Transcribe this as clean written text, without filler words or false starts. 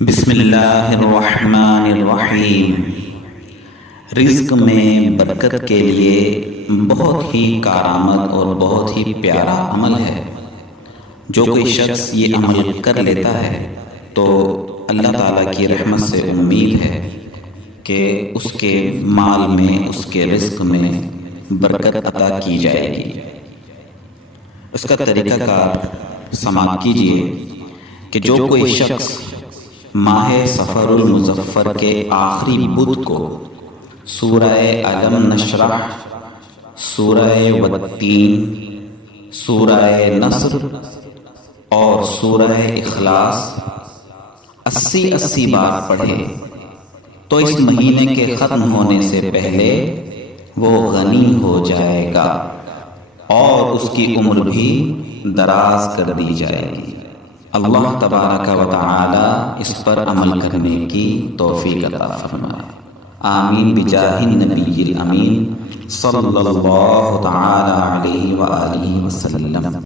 بسم اللہ الرحمن الرحیم۔ رزق میں برکت کے لیے بہت ہی کارآمد اور بہت ہی پیارا عمل ہے۔ جو کوئی شخص یہ عمل کر لیتا ہے تو اللہ تعالیٰ کی رحمت سے امید ہے کہ اس کے مال میں، اس کے رزق میں برکت عطا کی جائے گی۔ اس کا طریقہ کار سماعت کیجیے کہ جو کوئی شخص ماہ سفر المظفر کے آخری بدھ کو سورہ علم نشرح، سورہ والتین، سورہ نصر اور سورہ اخلاص 80 بار پڑھے تو اس مہینے کے ختم ہونے سے پہلے وہ غنی ہو جائے گا اور اس کی عمر بھی دراز کر دی جائے گی۔ اللہ تبارک و تعالی اس پر عمل کرنے کی توفیق عطا فرمائے۔ آمین بجاہ النبی الامین صلی اللہ تعالی علیہ وآلہ وسلم۔